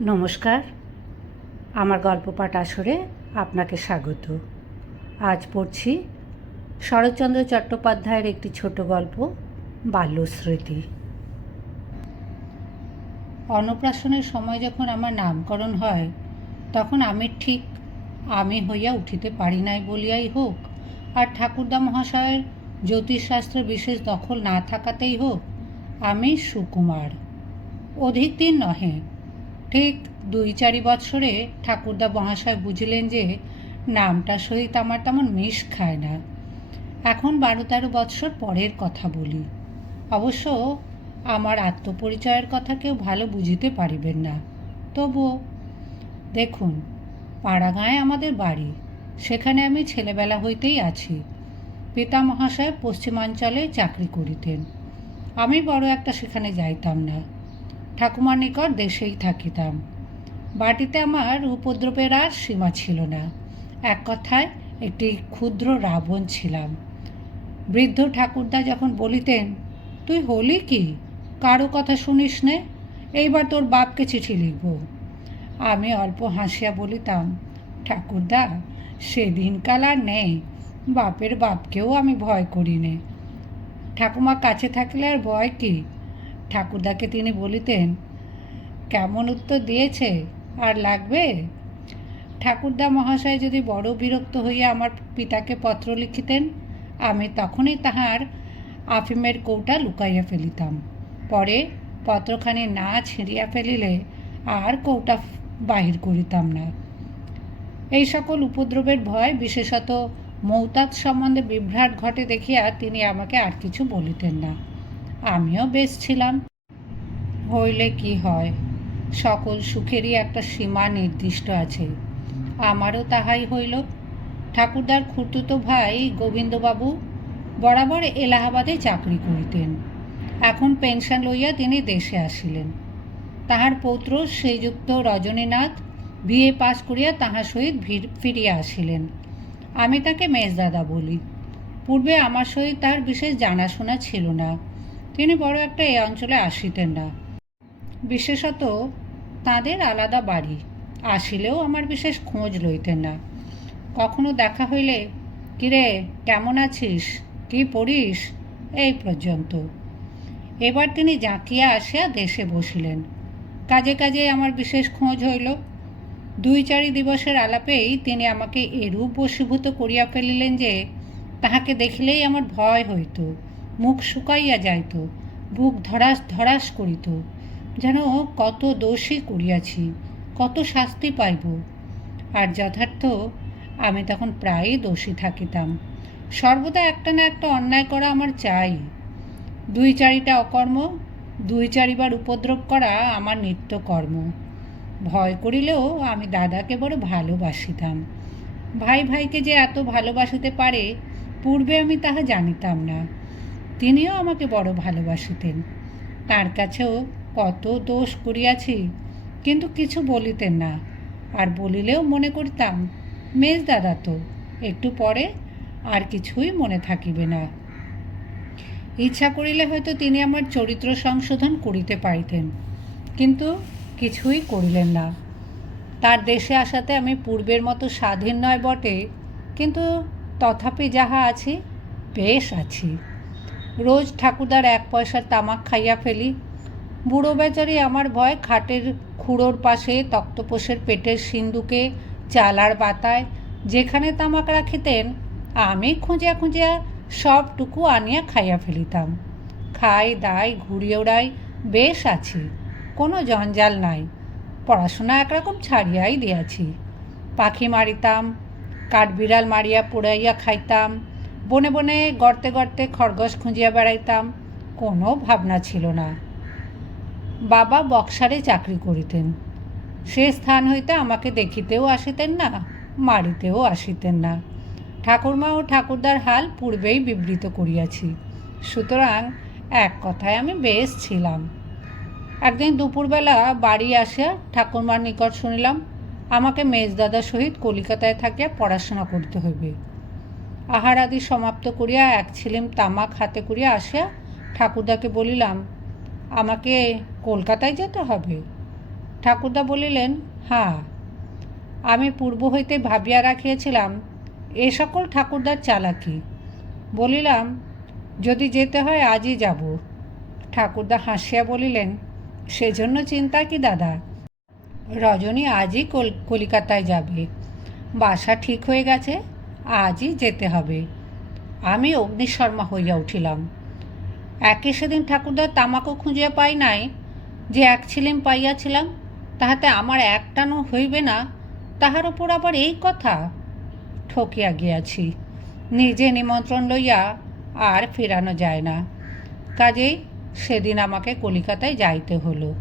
নমস্কার। আমার গল্প পাঠ আসরে আপনাকে স্বাগত। আজ পড়ছি শরৎচন্দ্র চট্টোপাধ্যায়ের একটি ছোট গল্প, বাল্যস্মৃতি। অন্নপ্রাশনের সময় যখন আমার নামকরণ হয়, তখন আমি ঠিক আমি হইয়া উঠিতে পারি নাই বলিয়াই হোক, আর ঠাকুরদা মহাশয়ের জ্যোতিষশাস্ত্র বিশেষ দখল না থাকাতেই হোক, আমি সুকুমার। অধিক দিন নহে ঠিক দুই চারি বৎসরে ঠাকুরদা মহাশয় বুঝলেন যে নামটার সহিত আমার তেমন মিশ খায় না। এখন বারো তেরো বৎসর পরের কথা বলি। অবশ্য আমার আত্মপরিচয়ের কথা কেউ ভালো বুঝিতে পারিবেন না। তবুও দেখুন, পাড়াগাঁয়ে আমাদের বাড়ি, সেখানে আমি ছেলেবেলা হইতেই আছি। পিতা মহাশয় পশ্চিমাঞ্চলে চাকরি করিতেন। আমি বড় একটা সেখানে যাইতাম না। ঠাকুমার নিকট দেশেই থাকিতাম। বাটিতে আমার উপদ্রবের আর সীমা ছিল না। এক কথায়, একটি ক্ষুদ্র রাবণ ছিলাম। বৃদ্ধ ঠাকুরদা যখন বলিতেন, তুই হলি কি? কারও কথা শুনিস নে, এইবার তোর বাপকে চিঠি লিখব। আমি অল্প হাসিয়া বলিতাম, ঠাকুরদা সেদিনকাল আর নেই, বাপের বাপকেও আমি ভয় করি নে। ঠাকুমা কাছে থাকলে আর ভয় কি? ঠাকুরদাকে তিনি বলিতেন, কেমন উত্তর দিয়েছে? আর লাগবে? ঠাকুরদা মহাশয় যদি বড় বিরক্ত হইয়া আমার পিতাকে পত্র লিখিতেন, আমি তখনই তাহার আফিমের কৌটা লুকাইয়া ফেলিতাম। পরে পত্রখানি না ছিঁড়িয়া ফেলিলে আর কৌটা বাহির করিতাম না। এই সকল উপদ্রবের ভয়, বিশেষত মৌতাত সম্বন্ধে বিভ্রাট ঘটে দেখিয়া তিনি আমাকে আর কিছু বলিতেন না। আমিও বেশ ছিলাম। হইলে কি হয়? সকল সুখেরই একটা সীমা নির্দিষ্ট আছে। আমারও তাহাই হইল। ঠাকুরদার খুঁড়তুতো ভাই গোবিন্দবাবু বরাবর এলাহাবাদে চাকরি করিতেন। এখন পেনশন লইয়া তিনি দেশে আসিলেন। তাহার পৌত্র শ্রীযুক্ত রজনীনাথ বিএ পাশ করিয়া তাহার সহিত ফিরিয়া আসিলেন। আমি তাকে মেজদাদা বলি। পূর্বে আমার সহিত তার বিশেষ জানাশোনা ছিল না। তিনি বড় একটা এই অঞ্চলে আসিতেন না। বিশেষত তাদের আলাদা বাড়ি। আসিলেও আমার বিশেষ খোঁজ লইতেন না। কখনো দেখা হইলে, কিরে, কেমন আছিস? কি পড়িস? এই পর্যন্ত। এবার তিনি জাঁকিয়া আসিয়া দেশে বসিলেন। কাজে কাজে আমার বিশেষ খোঁজ হইল। দুই চারি দিবসের আলাপেই তিনি আমাকে এরূপ বশীভূত করিয়া ফেলিলেন যে, তাহাকে দেখিলেই আমার ভয় হইত। মুখ শুকাইয়া যাইত, বুক ধরাস ধরাস করিত। যেন কত দোষই করিয়াছি, কত শাস্তি পাইব। আর যথার্থ আমি তখন প্রায়ই দোষী থাকিতাম। সর্বদা একটা না একটা অন্যায় করা আমার চাই। দুই চারিটা অকর্ম, দুই চারিবার উপদ্রব করা আমার নিত্যকর্ম। ভয় করিলেও আমি দাদাকে বড় ভালোবাসিতাম। ভাই ভাইকে যে এত ভালোবাসিতে পারে, পূর্বে আমি তাহা জানিতাম না। তিনিও আমাকে বড় ভালোবাসিতেন। তার কাছেও কত দোষ করিয়াছি, কিন্তু কিছু বলিতেন না। আর বলিলেও মনে করতাম, মেজ দাদা তো, একটু পরে আর কিছুই মনে থাকিবে না। ইচ্ছা করিলে হয়তো তিনি আমার চরিত্র সংশোধন করিতে পারিতেন, কিন্তু কিছুই করিলেন না। তার দেশে আসাতে আমি পূর্বের মতো স্বাধীন নয় বটে, কিন্তু তথাপি যাহা আছি, বেশ আছি। রোজ ঠাকুরদার এক পয়সার তামাক খাইয়া ফেলি। বুড়ো বেচারি আমার ভয় খাটের খুঁড়োর পাশে তক্তপোষের পেটের সিন্দুকে চালার বাতায়। যেখানে তামাক রাখিতেন, আমি খুঁজিয়া খুঁজিয়া সবটুকু আনিয়া খাইয়া ফেলিতাম। খাই, দাই ঘুরিয়ে ওড়াই, বেশ আছি, কোনো জঞ্জাল নাই। পড়াশোনা একরকম ছাড়িয়াই দিয়াছি। পাখি মারিতাম, কাঠবিড়াল মারিয়া পোড়াইয়া খাইতাম বনে বনে গর্তে গর্তে খরগোশ খুঁজিয়া বেড়াইতাম, কোনো ভাবনা ছিল না। বাবা বক্সারে চাকরি করিতেন। সে স্থান হইতে আমাকে দেখিতেও আসিতেন না, মারিতেও আসিতেন না। ঠাকুরমা ও ঠাকুরদার হাল পূর্বেই বিবৃত করিয়াছি। সুতরাং এক কথায় আমি বেশ ছিলাম। একদিন দুপুরবেলা বাড়ি আসিয়া ঠাকুরমার নিকট শুনিলাম, আমাকে মেজদাদার সহিত কলিকাতায় থাকিয়া পড়াশোনা করতে হইবে। আহার আদি সমাপ্ত করিয়া এক ছিলিম তামাক হাতে করিয়া আসিয়া ঠাকুরদাকে বলিলাম, আমাকে কলকাতায় যেতে হবে? ঠাকুরদা বলিলেন হ্যাঁ আমি পূর্ব হইতে ভাবিয়া রাখিয়াছিলাম, এ সকল ঠাকুরদার চালাকি। বলিলাম, যদি যেতে হয় আজই যাব। ঠাকুরদা হাসিয়া বলিলেন, সেজন্য চিন্তা কি দাদা? রজনী আজই কল, কলিকাতায় যাবে। বাসা ঠিক হয়ে গেছে? আজই যেতে হবে। আমি অগ্নিশর্মা হইয়া উঠিলাম। একে সেদিন ঠাকুরদার তামাকও খুঁজিয়া পাই নাই, যে এক ছিলিম পাইয়াছিলাম, তাহাতে আমার একটানও হইবে না, তাহার উপর আবার এই কথা? ঠকিয়া গিয়াছি। নিজে নিমন্ত্রণ লইয়া আর ফেরানো যায় না। কাজেই সেদিন আমাকে কলিকাতায় যাইতে হলো।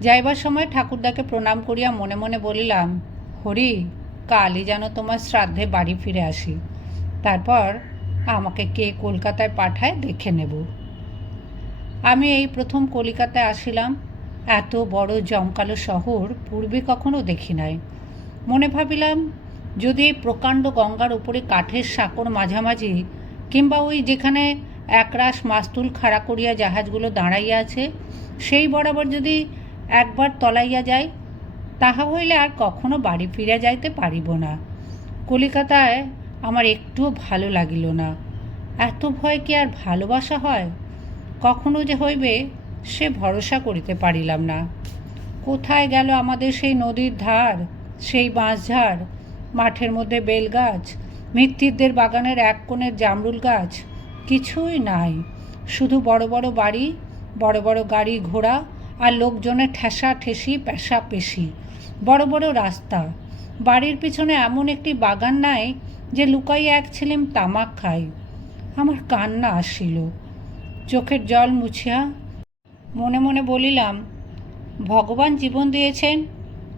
যাইবার সময় ঠাকুরদাকে প্রণাম করিয়া মনে মনে বলিলাম, হরি কালই যেন তোমার শ্রাদ্ধে বাড়ি ফিরে আসি। তারপর আমাকে কে কলকাতায় পাঠায় দেখে নেব। আমি এই প্রথম কলিকাতায় আসিলাম। এত বড় জমকালো শহর পূর্বে কখনো দেখি নাই। মনে ভাবিলাম, যদি এই প্রকাণ্ড গঙ্গার উপরে কাঠের সাঁকর মাঝামাঝি কিংবা ওই যেখানে একরাশ মাস্তুল খাড়া করিয়া জাহাজগুলো দাঁড়াইয়া আছে, সেই বরাবর যদি একবার তলাইয়া যায় তাহা হইলে আর কখনো বাড়ি ফিরিয়া যাইতে পারিব না। কলিকাতায় আমার একটুও ভালো লাগিল না। এত ভয় কি আর ভালোবাসা হয়? কখনো যে হইবে সে ভরসা করিতে পারিলাম না। কোথায় গেল আমাদের সেই নদীর ধার, সেই বাঁশঝাড়, মাঠের মধ্যে বেলগাছ মৃত্যুদের বাগানের এক কোণের জামরুল গাছ? কিছুই নাই। শুধু বড় বড় বাড়ি, বড় বড় গাড়ি ঘোড়া আর লোকজনের ঠেসা ঠেসি, পেশা পেশি। বড় বড় রাস্তা। বাড়ির পিছনে এমন একটি বাগান নাই যে লুকাইয়া এক ছিলিম তামাক খাই আমার কান্না আসিল। চোখের জল মুছিয়া মনে মনে বলিলাম, ভগবান জীবন দিয়েছেন,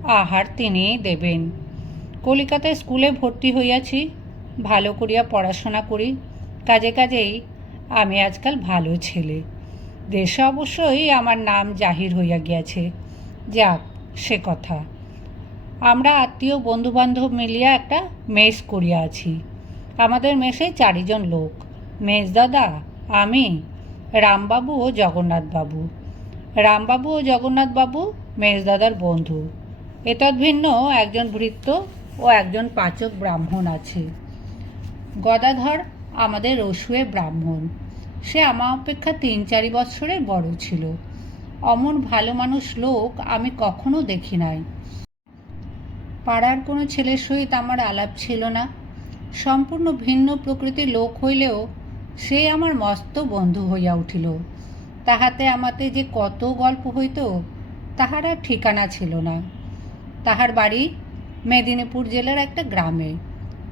আহার তিনিই দেবেন। কলিকাতায় স্কুলে ভর্তি হইয়াছি, ভালো করিয়া পড়াশোনা করি, কাজে কাজেই আমি আজকাল ভালো ছেলে। দেশে অবশ্যই আমার নাম জাহির হইয়া গিয়াছে। যাক, সে কথা। আমরা আত্মীয় বন্ধুবান্ধব মিলিয়া একটা মেস করিয়া আছি। আমাদের মেসে চারিজন লোক। মেজ দাদা, আমি, রামবাবু ও জগন্নাথবাবু রামবাবু ও জগন্নাথবাবু মেজদাদার বন্ধু। ভিন্ন একজন ভৃত্য ও একজন পাচক ব্রাহ্মণ আছে। গদাধর আমাদের রসুয়ে ব্রাহ্মণ। সে আমার অপেক্ষা তিন চারি বছরের বড় ছিল। অমন ভালো মানুষ লোক আমি কখনো দেখি নাই। পাড়ার কোনো ছেলের সহিত আমার আলাপ ছিল না। সম্পূর্ণ ভিন্ন প্রকৃতির লোক হইলেও সে আমার মস্ত বন্ধু হইয়া উঠিল। তাহাতে আমাতে যে কত গল্প হইত, তাহার আর ঠিকানা ছিল না। তাহার বাড়ি মেদিনীপুর জেলার একটা গ্রামে।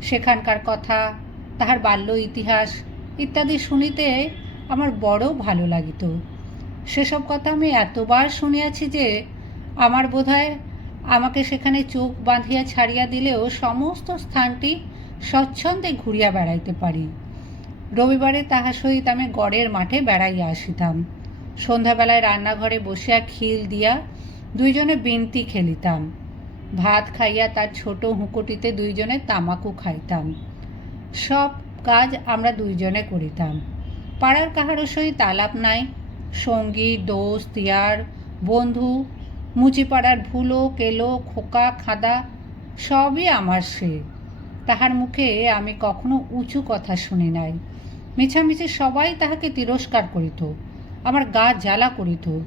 সেখানকার কথা, তাহার বাল্য ইতিহাস ইত্যাদি শুনিতে আমার বড় ভালো লাগিত। সেসব কথা আমি এতবার শুনিয়াছি যে, আমার বোধহয় আমাকে সেখানে চোখ বাঁধিয়া ছাড়িয়া দিলেও সমস্ত স্থানটি স্বচ্ছন্দে ঘুরিয়া বেড়াইতে পারি। রবিবারে তাহার সহিত আমি গড়ের মাঠে বেড়াইয়া আসিতাম। সন্ধ্যাবেলায় রান্নাঘরে বসিয়া খিল দিয়া দুইজনে বিনতি খেলিতাম। ভাত খাইয়া তার ছোট হুঁকোটিতে দুইজনে তামাকু খাইতাম। সব কাজ আমরা দুইজনে করিতাম। পাড়ার কাহারও সহিত আলাপ নাই। সঙ্গী, দোস্ত, ইয়ার, বন্ধু মুচিপাড়ার ভুলো, কেলো, খোকা, খাদা, সবই আমার সে। তাহার মুখে আমি কখনো উঁচু কথা শুনি নাই। মিছামিছি সবাই তাহাকে তিরস্কার করিত আমার গা জ্বালা করিত।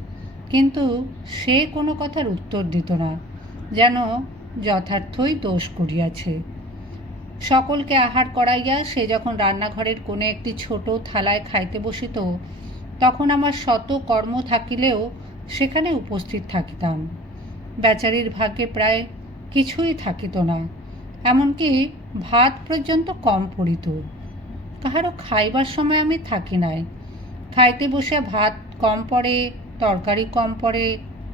কিন্তু সে কোনো কথার উত্তর দিত না, যেন যথার্থই দোষ করিয়াছে। সকলকে আহার করাইয়া সে যখন রান্নাঘরের কোণে একটি ছোট থালায় খাইতে বসিত, তখন আমার শত কর্ম থাকিলেও সেখানে উপস্থিত থাকিতাম। বেচারির ভাগ্যে প্রায় কিছুই থাকিত না, এমনকি ভাত পর্যন্ত কম পড়িত। কাহারও খাইবার সময় আমি থাকি নাই। খাইতে বসে ভাত কম পড়ে, তরকারি কম পড়ে,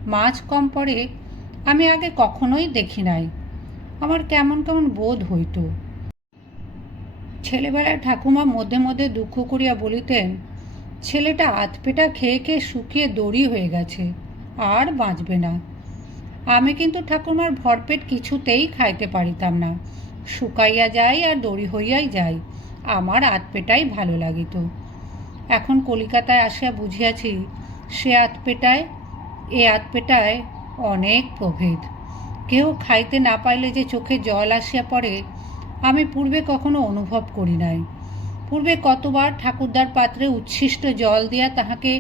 মাছ কম পড়ে, আমি আগে কখনোই দেখি নাই। আমার কেমন কেমন বোধ হইত। ছেলেবেলায় ঠাকুমা মধ্যে মধ্যে দুঃখ করিয়া বলিতেন ছেলেটা আধপেটা খেয়ে খেয়ে শুকিয়ে দড়ি হয়ে গেছে, আর বাঁচবে না। আমি কিন্তু ঠাকুমার ভরপেট কিছুতেই খাইতে পারিতাম না। শুকাইয়া যাই আর দড়ি হইয়াই যাই আমার আধপেটাই ভালো লাগিত। এখন কলিকাতায় আসিয়া বুঝিয়াছি, সে আধপেটায়, এ আধপেটায় অনেক প্রভেদ। কেউ খাইতে না পাইলে যে চোখে জল আসিয়া পড়ে, আমি পূর্বে কখনো অনুভব করি নাই। পূর্বে কতবার ঠাকুরদার পাত্রে উচ্ছিষ্ট জল দিয়া তাহাকে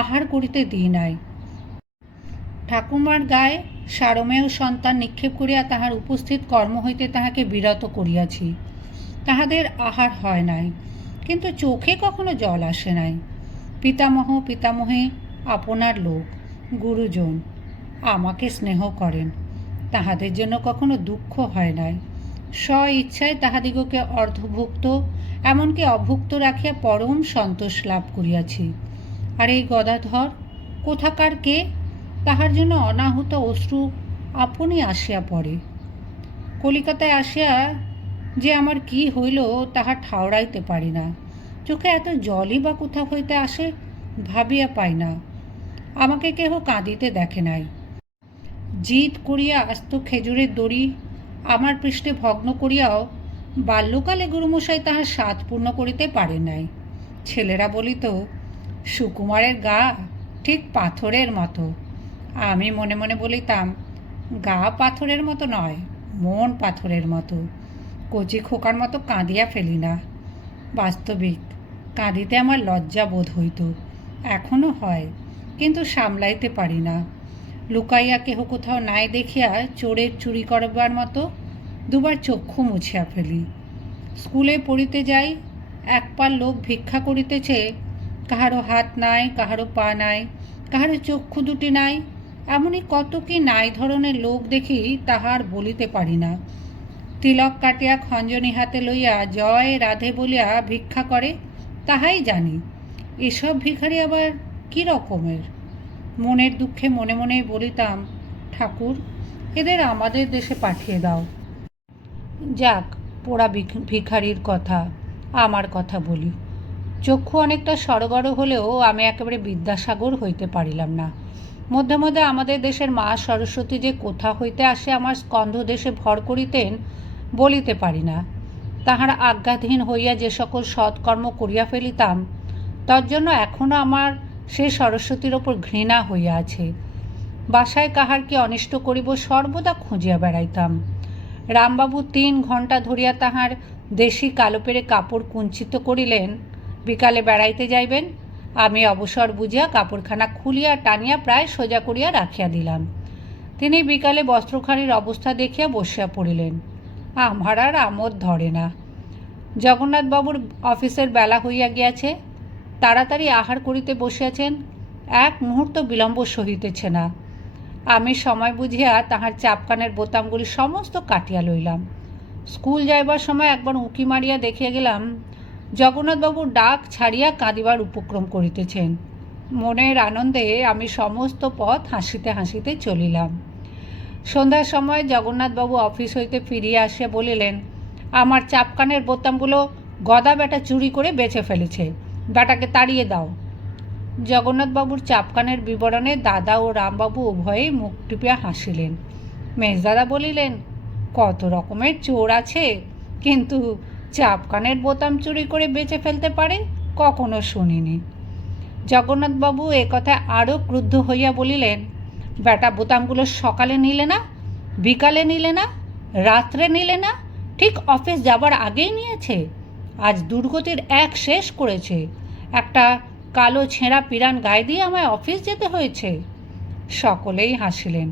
আহার করিতে দিই নাই। ঠাকুমার গায়ে সারমেয় সন্তান নিক্ষেপ করিয়া তাহার উপস্থিত কর্ম হইতে তাহাকে বিরত করিয়াছি। তাহাদের আহার হয় নাই, কিন্তু চোখে কখনো জল আসে নাই। পিতামহ, পিতামহে আপনার লোক, গুরুজন, আমাকে স্নেহ করেন, তাহাদের জন্য কখনো দুঃখ হয় নাই। স্ব ইচ্ছায় তাহাদিগকে অর্ধভুক্ত এমনকি অভুক্ত রাখিয়া পরম সন্তোষ লাভ করিয়াছি। আর এই গদাধর, কোথাকার কে? তাহার জন্য অনাহুত অশ্রু আপনি আসিয়া পড়ে। কলিকাতায় আসিয়া যে আমার কি হইল তাহা ঠাওরাইতে পারি না। চোখে এত জলই বা কোথা হইতে আসে ভাবিয়া পাই না। আমাকে কেহ কাঁদিতে দেখে নাই। জিদ করিয়া আস্ত খেজুরের দড়ি আমার পৃষ্ঠে ভগ্ন করিয়াও বাল্যকালে গুরুমশাই তাহার স্বাদ পূর্ণ করিতে পারে নাই। ছেলেরা বলিত, সুকুমারের গা ঠিক পাথরের মতো। আমি মনে মনে বলিতাম, গা পাথরের মতো নয়, মন পাথরের মতো। কচি খোকার মতো কাঁদিয়া ফেলি না। বাস্তবিক, কাঁদিতে আমার লজ্জা বোধ হইত। এখনও হয়, কিন্তু সামলাইতে পারি না। লুকাইয়া কেহ কোথাও নাই দেখিয়া চোরের চুরি করবার মতো দুবার চক্ষু মুছিয়া ফেলি। স্কুলে পড়িতে যাই এক পার লোক ভিক্ষা করিতেছে কাহারও হাত নাই কাহারও পা নাই কাহারও চক্ষু দুটি নাই এমনই কত কি নাই ধরনের লোক দেখি তাহার বলিতে পারি না। তিলক কাটিয়া খঞ্জনি হাতে লইয়া জয় রাধে বলিয়া ভিক্ষা করে, তাহাই জানি, এসব ভিখারি আবার কী রকমের? মনের দুঃখে মনে মনে বলিতাম, ঠাকুর, এদের আমাদের দেশে পাঠিয়ে দাও। যাক, পোড়া ভিখ- ভিখারির কথা, আমার কথা বলি। চক্ষু অনেকটা সরগর হলেও আমি একেবারে বিদ্যাসাগর হইতে পারিলাম না। মধ্যে মধ্যে আমাদের দেশের মা সরস্বতী যে কোথা হইতে আসে আমার স্কন্ধ দেশে ভর করিতেন, বলিতে পারি না। তাহার আজ্ঞাধীন হইয়া যে সকল সৎকর্ম করিয়া ফেলিতাম, তার জন্য এখনও আমার সে সরস্বতীর ওপর ঘৃণা হইয়া আছে। বাসায় কাহার কি অনিষ্ট করিব সর্বদা খুঁজিয়া বেড়াইতাম। রামবাবু তিন ঘণ্টা ধরিয়া তাহার দেশি কালো পেরে কাপড় কুঞ্চিত করিলেন। বিকালে বেড়াইতে যাইবেন। আমি অবসর বুঝিয়া কাপড়খানা খুলিয়া টানিয়া প্রায় সোজা করিয়া রাখিয়া দিলাম। তিনি বিকালে বস্ত্রখানির অবস্থা দেখিয়া বসিয়া পড়িলেন। আমার আর আমোদ ধরে না। জগন্নাথবাবুর অফিসের বেলা হইয়া গিয়াছে। তাড়াতাড়ি আহার করিতে বসিয়াছেন। এক মুহূর্ত বিলম্ব সহিতেছে না। আমি সময় বুঝিয়া তাহার চাপকানের বোতামগুলি সমস্ত কাটিয়া লইলাম। স্কুল যাইবার সময় একবার উঁকি মারিয়া দেখিয়া গেলাম জগন্নাথবাবুর ডাক ছাড়িয়া কাঁদিবার উপক্রম করিতেছেন। মনের আনন্দে আমি সমস্ত পথ হাসিতে হাসিতে চলিলাম। সন্ধ্যার সময় জগন্নাথবাবু অফিস হইতে ফিরিয়া আসিয়া বলিলেন, আমার চাপকানের বোতামগুলো গদা বেটা চুরি করে বেছে ফেলেছে। বেটাকে তাড়িয়ে দাও। জগন্নাথবাবুর চাপকানের বিবরণে দাদা ও রামবাবু উভয়েই মুখ টিপিয়া হাসিলেন। মেজদাদা বলিলেন, কত রকমের চোর আছে, কিন্তু চাপকানের বোতাম চুরি করে বেঁচে ফেলতে পারে, কখনো শুনিনি। জগন্নাথবাবু একথা আরও ক্রুদ্ধ হইয়া বলিলেন, বেটা, বোতামগুলো সকালে নিলে না, বিকালে নিলে না, রাত্রে নিলে না, ঠিক অফিস যাবার আগেই নিয়েছে। আজ দুর্গতির এক শেষ করেছে। একটা কালো ছেঁড়া পিরান গায়ে দিয়ে আমায় অফিস যেতে হয়েছে। সকলেই হাসিলেন।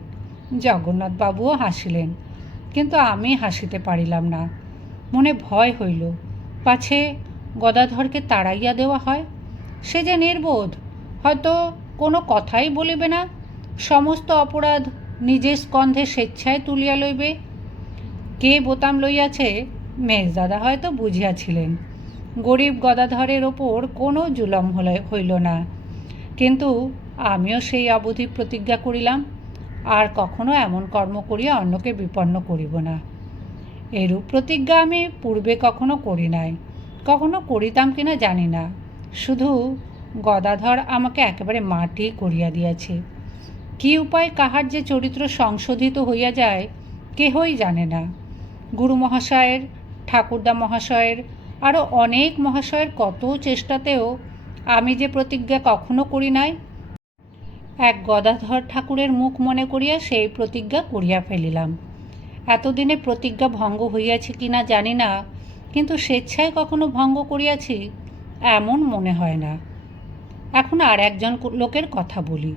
জগন্নাথবাবুও হাসিলেন। কিন্তু আমি হাসিতে পারিলাম না। মনে ভয় হইল, পাছে গদাধরকে তাড়াইয়া দেওয়া হয়? সে যে নির্বোধ, হয়তো কোনো কথাই বলিবে না। সমস্ত অপরাধ নিজের স্কন্ধে স্বেচ্ছায় তুলিয়া লইবে। কে বোতাম লইয়াছে মেজদাদা হয়তো বুঝিয়াছিলেন। গরিব গদাধরের ওপর কোনো জুলম হইল না। কিন্তু আমিও সেই অবধি প্রতিজ্ঞা করিলাম, আর কখনো এমন কর্ম করিয়া অন্যকে বিপন্ন করিব না। এরূপ প্রতিজ্ঞা আমি পূর্বে কখনো করি নাই, কখনো করিতাম কিনা জানি না। শুধু গদাধর আমাকে একেবারে মাটি করিয়া দিয়াছে। কি উপায় কাহার যে চরিত্র সংশোধিত হইয়া যায়, কেহই জানে না। গুরু মহাশয়ের ঠাকুরদা মহাশয়ের আরও অনেক মহাশয়ের কত চেষ্টাতেও আমি যে প্রতিজ্ঞা কখনো করি নাই। এক গদাধর ঠাকুরের মুখ মনে করিয়া সেই প্রতিজ্ঞা করিয়া ফেলিলাম। এতদিনে প্রতিজ্ঞা ভঙ্গ হইয়াছে কি না জানি না, কিন্তু স্বেচ্ছায় কখনো ভঙ্গ করিয়াছি এমন মনে হয় না। এখন আর একজন লোকের কথা বলি,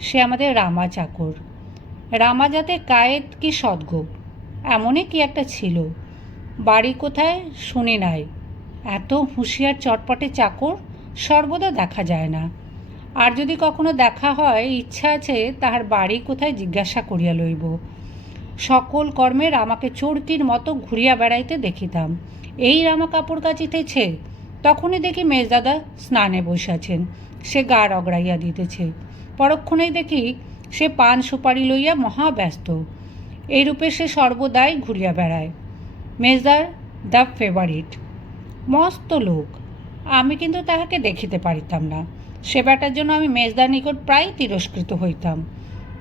সে আমাদের রামা চাকর। রামা যাতে কায়েত কি সদ্গো? এমনই কি একটা ছিল? বাড়ি কোথায়? শুনি নাই। এত হুঁশিয়ার চটপটে চাকর সর্বদা দেখা যায় না। আর যদি কখনো দেখা হয়, ইচ্ছা আছে তাহার বাড়ি কোথায় জিজ্ঞাসা করিয়া লইব। সকল কর্মের আমাকে চোরকির মতো ঘুরিয়া বেড়াইতে দেখিতাম। এই রামা কাপড় কাচিতেছে। তখনই দেখি মেজদাদা স্নানে বসিয়াছেন। সে গা রগড়াইয়া দিতেছে। পরক্ষণেই দেখি সে পান সুপারি লইয়া মহা ব্যস্ত এইরূপে সে সর্বদাই ঘুরিয়া বেড়ায়। মেজদার দ্য ফেভারিট। মস্ত লোক। আমি কিন্তু তাহাকে দেখিতে পারিতাম না। সেবাটার জন্য আমি মেজদার নিকট প্রায় তিরস্কৃত হইতাম।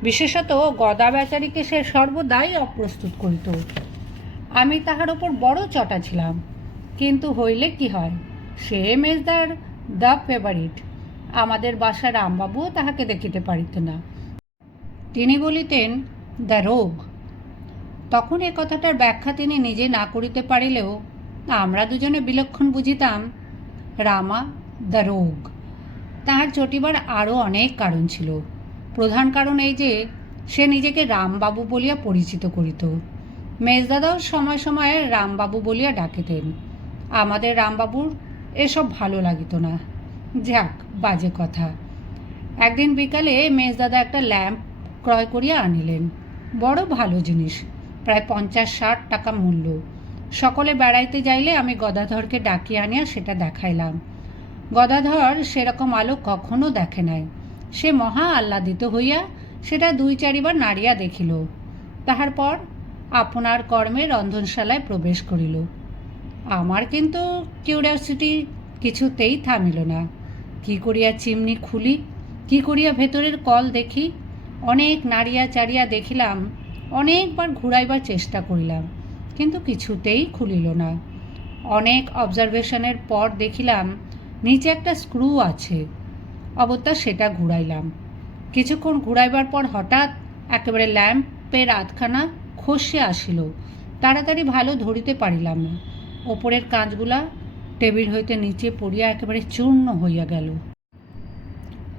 বিশেষত গদা বেচারিকে সে সর্বদাই অপ্রস্তুত করিত। আমি তাহার ওপর বড় চটা ছিলাম। কিন্তু হইলে কি হয়? সে মেজদার, দ্য ফেভারিট। আমাদের বাসার রামবাবুও তাহাকে দেখিতে পারিত না। তিনি বলিতেন, দ্য রোগ। তখন এ কথাটার ব্যাখ্যা তিনি নিজে না করিতে পারিলেও আমরা দুজনে বিলক্ষণ বুঝিতাম, রামা দ্য রোগ। তাহার চটিবার আরও অনেক কারণ ছিল। প্রধান কারণ এই যে, সে নিজেকে রামবাবু বলিয়া পরিচিত করিত। মেজদাদাও সময় সময়ে রামবাবু বলিয়া ডাকিতেন। আমাদের রামবাবুর এসব ভালো লাগিত না। যাক, বাজে কথা। একদিন বিকালে মেজদাদা একটা ল্যাম্প ক্রয় করিয়া আনিলেন। বড় ভালো জিনিস, প্রায় পঞ্চাশ ষাট টাকা মূল্য। সকলে বেড়াইতে যাইলে আমি গদাধরকে ডাকিয়ে আনিয়া সেটা দেখাইলাম। গদাধর সেরকম আলো কখনো দেখে নাই। সে মহা আহ্লাদিত হইয়া সেটা দুই চারিবার নাড়িয়া দেখিল। তাহার পর আপনার কর্মে রন্ধনশালায় প্রবেশ করিল। আমার কিন্তু কিউরিয়াসিটি কিছুতেই থামিল না। কি করিয়া চিমনি খুলি, কি করিয়া ভেতরের কল দেখি, অনেক নাড়িয়া চাড়িয়া দেখিলাম, অনেকবার ঘুরাইবার চেষ্টা করিলাম। কিন্তু কিছুতেই খুলিল না। অনেক অবজারভেশনের পর দেখিলাম নিচে একটা স্ক্রু আছে। অগত্যা সেটা ঘুরাইলাম। কিছুক্ষণ ঘুরাইবার পর হঠাৎ একেবারে ল্যাম্পের আধখানা খসে আসিল। তাড়াতাড়ি ভালো ধরিতে পারিলাম না। ওপরের কাঁচগুলা টেবিল হইতে নিচে পড়িয়া একেবারে চূর্ণ হইয়া গেল।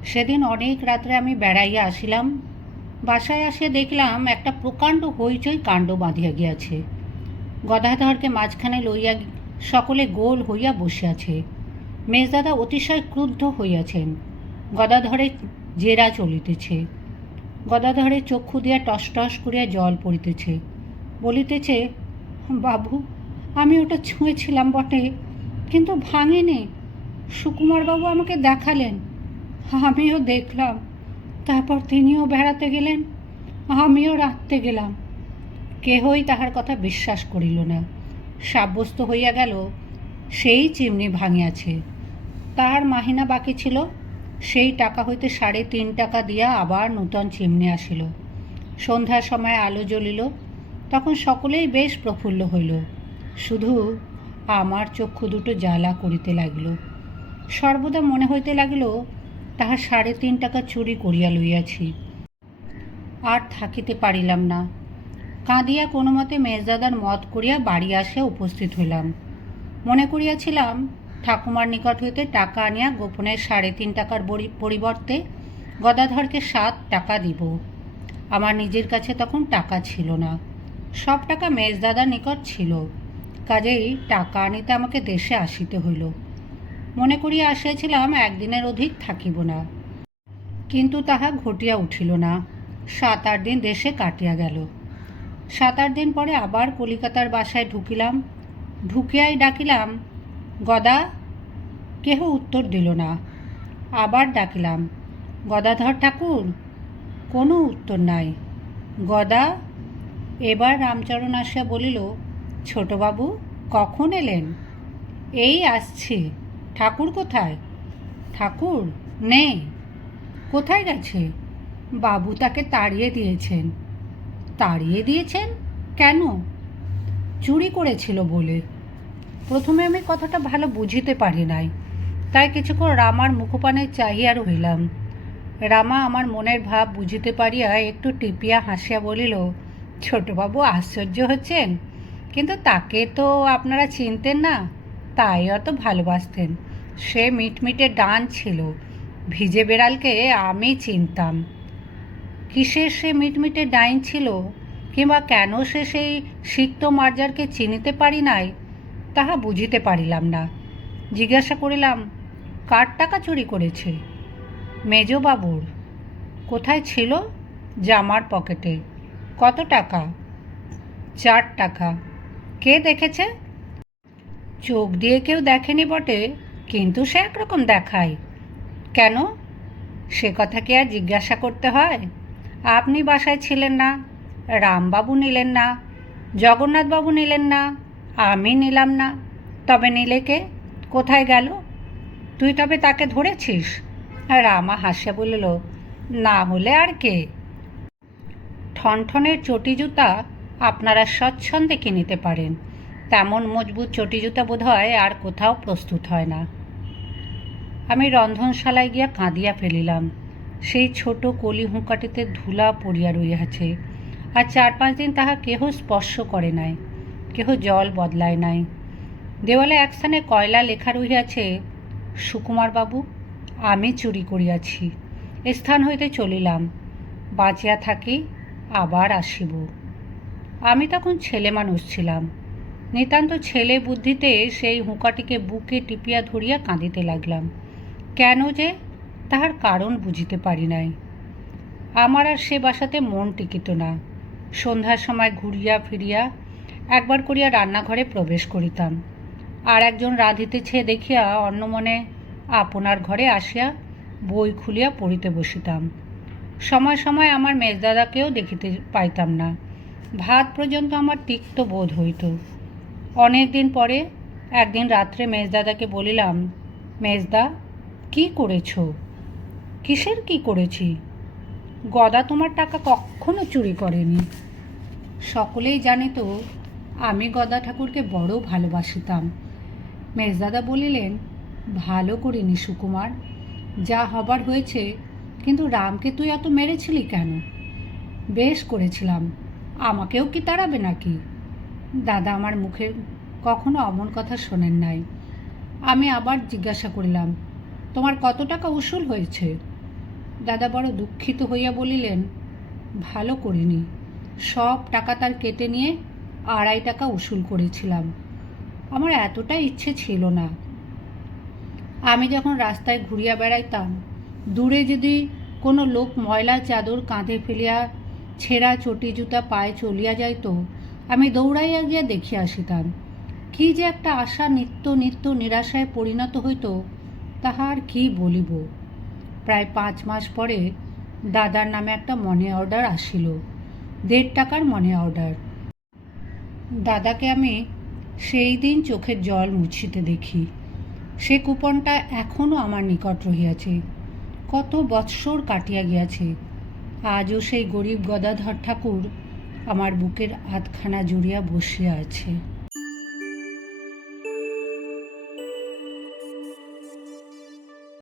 সেদিন অনেক রাত্রে আমি বেড়াইয়া আসিলাম। বাসায় আসিয়া দেখলাম একটা প্রকাণ্ড হইচই কাণ্ড বাঁধিয়া গিয়াছে। গদাধরকে মাঝখানে লইয়া সকলে গোল হইয়া বসিয়াছে। মেজদাদা অতিশয় ক্রুদ্ধ হইয়াছেন। গদাধরে জেরা চলিতেছে। গদাধরে চক্ষু দিয়া টস টস করিয়া জল পড়িতেছে। বলিতেছে, বাবু, আমি ওটা ছুঁয়েছিলাম বটে, কিন্তু ভাঙেনি। সুকুমারবাবু আমাকে দেখালেন, আমিও দেখলাম। তারপর তিনিও বেড়াতে গেলেন, আমিও রাখতে গেলাম। কেহই তাহার কথা বিশ্বাস করিল না। সাব্যস্ত হইয়া গেল, সেই চিমনি ভাঙিয়াছে। তাহার মাহিনা বাকি ছিল, সেই টাকা হইতে সাড়ে তিন টাকা দিয়া আবার নূতন চিমনি আসিল। সন্ধ্যার সময় আলো জ্বলিল, তখন সকলেই বেশ প্রফুল্ল হইল। শুধু আমার চক্ষু দুটো জ্বালা করিতে লাগিল। সর্বদা মনে হইতে লাগিল, তাহার সাড়ে তিন টাকা চুরি করিয়া লইয়াছি। আর থাকিতে পারিলাম না। কাঁদিয়া কোনো মতে মেজদাদার মত করিয়া বাড়ি আসিয়া উপস্থিত হইলাম। মনে করিয়াছিলাম, ঠাকুমার নিকট হইতে টাকা আনিয়া গোপনে সাড়ে তিন টাকার পরিবর্তে গদাধরকে সাত টাকা দিব। আমার নিজের কাছে তখন টাকা ছিল না। সব টাকা মেজদাদার নিকট ছিল। কাজেই টাকা আনিতে আমাকে দেশে আসিতে হইল। মনে করিয়া আসিয়াছিলাম, একদিনের অধিক থাকিব না। কিন্তু তাহা ঘটিয়া উঠিল না। সাত আট দিন দেশে কাটিয়া গেল। সাত আট দিন পরে আবার কলিকাতার বাসায় ঢুকিলাম। ঢুকিয়াই ডাকিলাম, গদা, কেহ উত্তর দিল না। আবার ডাকিলাম, গদাধর ঠাকুর, কোনো উত্তর নাই। গদা? এবার রামচরণ আসিয়া বলিল, ছোটবাবু, কখন এলেন? এই আসছি। ঠাকুর কোথায়? ঠাকুর নেই। কোথায় গেছে? বাবু তাকে তাড়িয়ে দিয়েছেন। তাড়িয়ে দিয়েছেন? কেন? চুরি করেছিল বলে। প্রথমে আমি কথাটা ভালো বুঝিতে পারি নাই। তাই কিছুক্ষণ রামার মুখপানে চাহিয়া রহিলাম। রামা আমার মনের ভাব বুঝিতে পারিয়া একটু টিপিয়া হাসিয়া বলিল, ছোটবাবু, আশ্চর্য হচ্ছেন। কিন্তু তাকে তো আপনারা চিনতেন না। তাই অত ভালোবাসতেন। সে মিটমিটে ডান ছিল। ভিজে বেড়ালকে আমি চিনতাম। কিসের সে মিটমিটে ডাইন ছিল কিংবা কেন সে সেই সিক্ত মার্জারকে চিনিতে পারি নাই, তাহা বুঝিতে পারিলাম না। জিজ্ঞাসা করিলাম, কার টাকা চুরি করেছে? মেজবাবুর। কোথায় ছিল? জামার পকেটে। কত টাকা? চার টাকা। কে দেখেছে? চোখ দিয়ে কেউ দেখেনি বটে, কিন্তু সে একরকম দেখায়। কেন? সে কথা কি আর জিজ্ঞাসা করতে হয়? আপনি বাসায় ছিলেন না, রামবাবু নিলেন না, জগন্নাথবাবু নিলেন না, আমি নিলাম না। তবে নিলে কে? কোথায় গেল? তুই তবে তাকে ধরেছিস? রামা হাসিয়া বলিল, না হলে আর কে? ঠনঠনের চটি জুতা আপনারা স্বচ্ছন্দে কিনিতে পারেন। তেমন মজবুত চটি জুতা বোধ হয় আর কোথাও প্রস্তুত হয় না। আমি রন্ধনশালায় গিয়া কাঁদিয়া ফেলিলাম। সেই ছোট কলি হুঁকাটিতে ধুলা পড়িয়া রইয়াছে আর চার পাঁচ দিন তাহা কেহ স্পর্শ করে নাই, কেহ জল বদলায় নাই। দেওয়ালে এক স্থানে কয়লা লেখা রহিয়াছে, সুকুমারবাবু, আমি চুরি করিয়াছি, স্থান হইতে চলিলাম, বাঁচিয়া থাকি, আবার আসিব। আমি তখন ছেলে মানুষ ছিলাম, নিতান্ত ছেলে বুদ্ধিতে সেই হুঁকাটিকে বুকে টিপিয়া ধরিয়া কাঁদিতে লাগলাম, কেন যে তাহার কারণ বুঝিতে পারি নাই। আমার আর সে বাসাতে মন টিকিত না। সন্ধ্যার সময় ঘুরিয়া ফিরিয়া একবার করিয়া রান্নাঘরে প্রবেশ করিতাম। আর একজন রাঁধিতেছে দেখিয়া অন্য মনে আপনার ঘরে আসিয়া বই খুলিয়া পড়িতে বসিতাম। সময় সময় আমার মেজদাদাকেও দেখিতে পাইতাম না। ভাত পর্যন্ত আমার তিক্ত বোধ হইত। অনেক দিন পরে একদিন রাত্রে মেজদাদাকে বলিলাম, মেজদা, কি করেছ? কিসের কি করেছি? গদা তোমার টাকা কখনো চুরি করেনি। সকলেই জানে তো, আমি গদা ঠাকুরকে বড় ভালোবাসিতাম। মেজদাদা বলিলেন, ভালো করিনি সুকুমার, যা হবার হয়েছে, কিন্তু রামকে তুই এত মেরেছিলি কেন? বেশ করেছিলাম, আমাকেও কি তাড়াবে নাকি? দাদা আমার মুখে কখনো অমন কথা শোনেন নাই। আমি আবার জিজ্ঞাসা করিলাম, তোমার কত টাকা উসুল হয়েছে? দাদা বড় দুঃখিত হইয়া বলিলেন, ভালো করিনি। সব টাকা তার কেটে নিয়ে আড়াই টাকা উসুল করেছিলাম। আমার এতটা ইচ্ছে ছিল না। আমি যখন রাস্তায় ঘুরিয়া বেড়াইতাম, দূরে যদি কোনো লোক ময়লা চাদর কাঁধে ফেলিয়া ছেঁড়া চটি জুতা পায়ে চলিয়া যাইত, আমি দৌড়াইয়া গিয়া দেখিয়া আসিতাম। কি যে একটা আশা নিত্য নিত্য নিরাশায় পরিণত হইত তাহার কি বলিব? প্রায় পাঁচ মাস পরে দাদার নামে একটা মনি অর্ডার আসিল, দেড় টাকার মনি অর্ডার দাদাকে আমি সেই দিন চোখের জল মুছিতে দেখি। সে কুপনটা এখনও আমার নিকট রহিয়াছে। কত বৎসর কাটিয়া গিয়াছে। আজও সেই গরিব গদাধর ঠাকুর আমার বুকের আধখানা জুড়িয়া বসিয়া আছে।